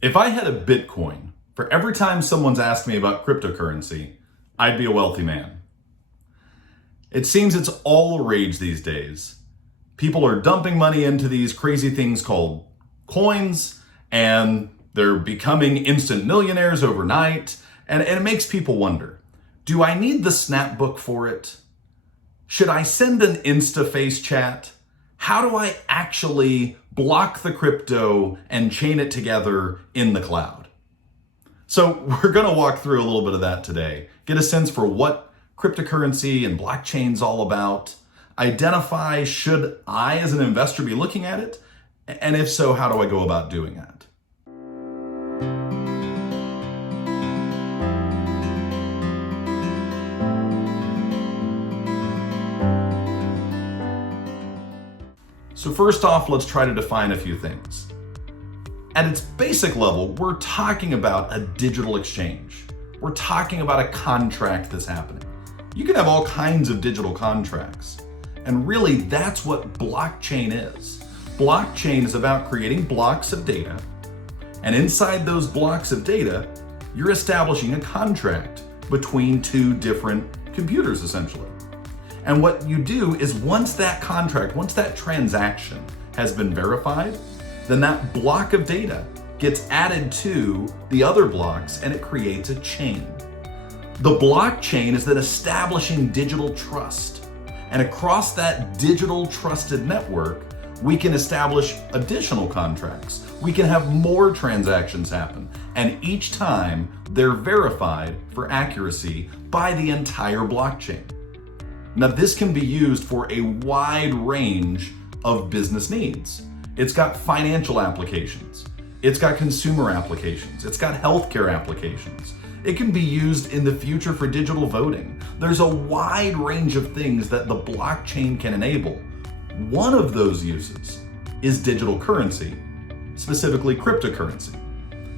If I had a Bitcoin for every time someone's asked me about cryptocurrency, I'd be a wealthy man. It seems it's all the rage these days. People are dumping money into these crazy things called coins, and they're becoming instant millionaires overnight. And it makes people wonder, do I need the Snapbook for it? Should I send an Instaface chat? How do I actually block the crypto and chain it together in the cloud? So we're going to walk through a little bit of that today, get a sense for what cryptocurrency and blockchain's all about, identify should I as an investor be looking at it, and if so, how do I go about doing that? So first off, let's try to define a few things. At its basic level, we're talking about a digital exchange. We're talking about a contract that's happening. You can have all kinds of digital contracts. And really, that's what blockchain is. Blockchain is about creating blocks of data. And inside those blocks of data, you're establishing a contract between two different computers, essentially. And what you do is once that contract, once that transaction has been verified, then that block of data gets added to the other blocks and it creates a chain. The blockchain is then establishing digital trust. And across that digital trusted network, we can establish additional contracts. We can have more transactions happen. And each time they're verified for accuracy by the entire blockchain. Now, this can be used for a wide range of business needs. It's got financial applications. It's got consumer applications. It's got healthcare applications. It can be used in the future for digital voting. There's a wide range of things that the blockchain can enable. One of those uses is digital currency, specifically cryptocurrency.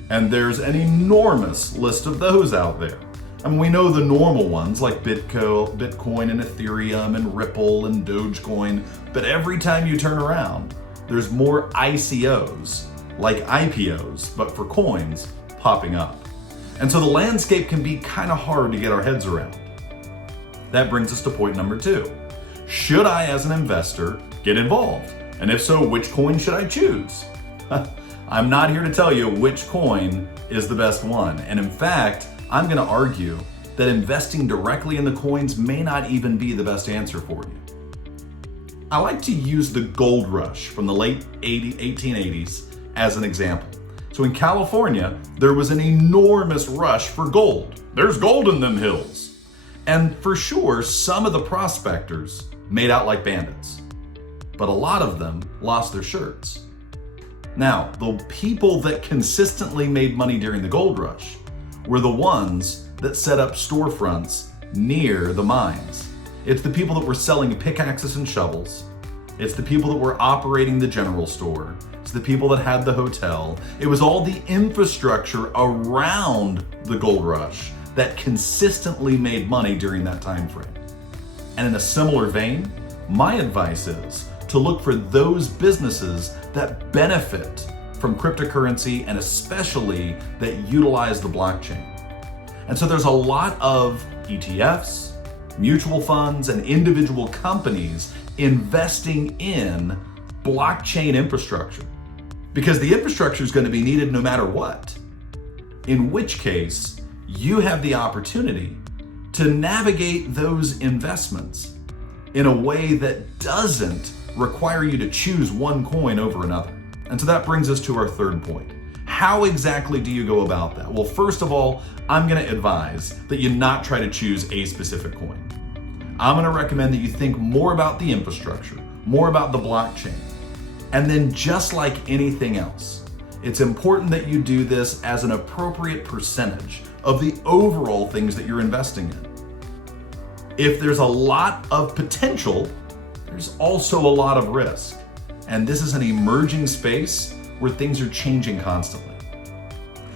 And there's an enormous list of those out there. I mean, we know the normal ones like Bitcoin and Ethereum and Ripple and Dogecoin, but every time you turn around, there's more ICOs, like IPOs, but for coins, popping up. And so the landscape can be kind of hard to get our heads around. That brings us to point number 2. Should I, as an investor, get involved? And if so, which coin should I choose? I'm not here to tell you which coin is the best one. And in fact, I'm going to argue that investing directly in the coins may not even be the best answer for you. I like to use the gold rush from the late 1880s as an example. So in California, there was an enormous rush for gold. There's gold in them hills. And for sure, some of the prospectors made out like bandits, but a lot of them lost their shirts. Now, the people that consistently made money during the gold rush were the ones that set up storefronts near the mines. It's the people that were selling pickaxes and shovels. It's the people that were operating the general store. It's the people that had the hotel. It was all the infrastructure around the gold rush that consistently made money during that time frame. And in a similar vein, my advice is to look for those businesses that benefit from cryptocurrency and especially that utilize the blockchain. And so there's a lot of ETFs, mutual funds, and individual companies investing in blockchain infrastructure because the infrastructure is going to be needed no matter what. In which case, you have the opportunity to navigate those investments in a way that doesn't require you to choose one coin over another. And so that brings us to our third point. How exactly do you go about that? Well, first of all, I'm going to advise that you not try to choose a specific coin. I'm going to recommend that you think more about the infrastructure, more about the blockchain. And then just like anything else, it's important that you do this as an appropriate percentage of the overall things that you're investing in. If there's a lot of potential, there's also a lot of risk. And this is an emerging space where things are changing constantly.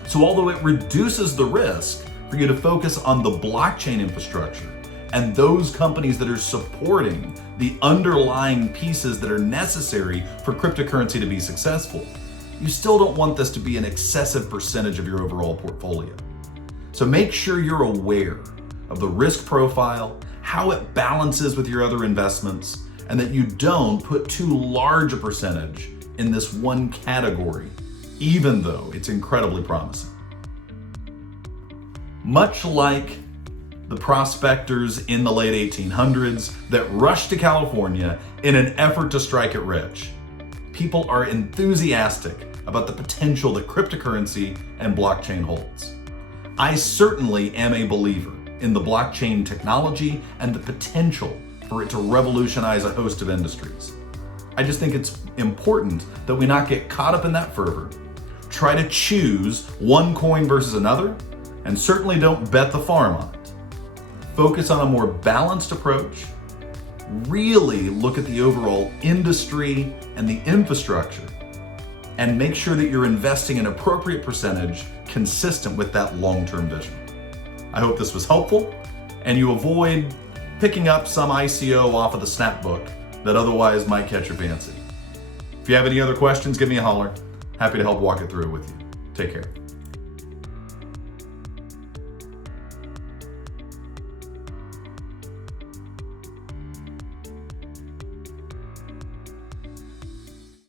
So although it reduces the risk for you to focus on the blockchain infrastructure and those companies that are supporting the underlying pieces that are necessary for cryptocurrency to be successful, you still don't want this to be an excessive percentage of your overall portfolio. So make sure you're aware of the risk profile, how it balances with your other investments, and that you don't put too large a percentage in this one category, even though it's incredibly promising. Much like the prospectors in the late 1800s that rushed to California in an effort to strike it rich, people are enthusiastic about the potential that cryptocurrency and blockchain holds. I certainly am a believer in the blockchain technology and the potential for it to revolutionize a host of industries. I just think it's important that we not get caught up in that fervor, try to choose one coin versus another, and certainly don't bet the farm on it. Focus on a more balanced approach, really look at the overall industry and the infrastructure, and make sure that you're investing an appropriate percentage consistent with that long-term vision. I hope this was helpful and you avoid picking up some ICO off of the Snapbook that otherwise might catch your fancy. If you have any other questions, give me a holler. Happy to help walk it through with you. Take care.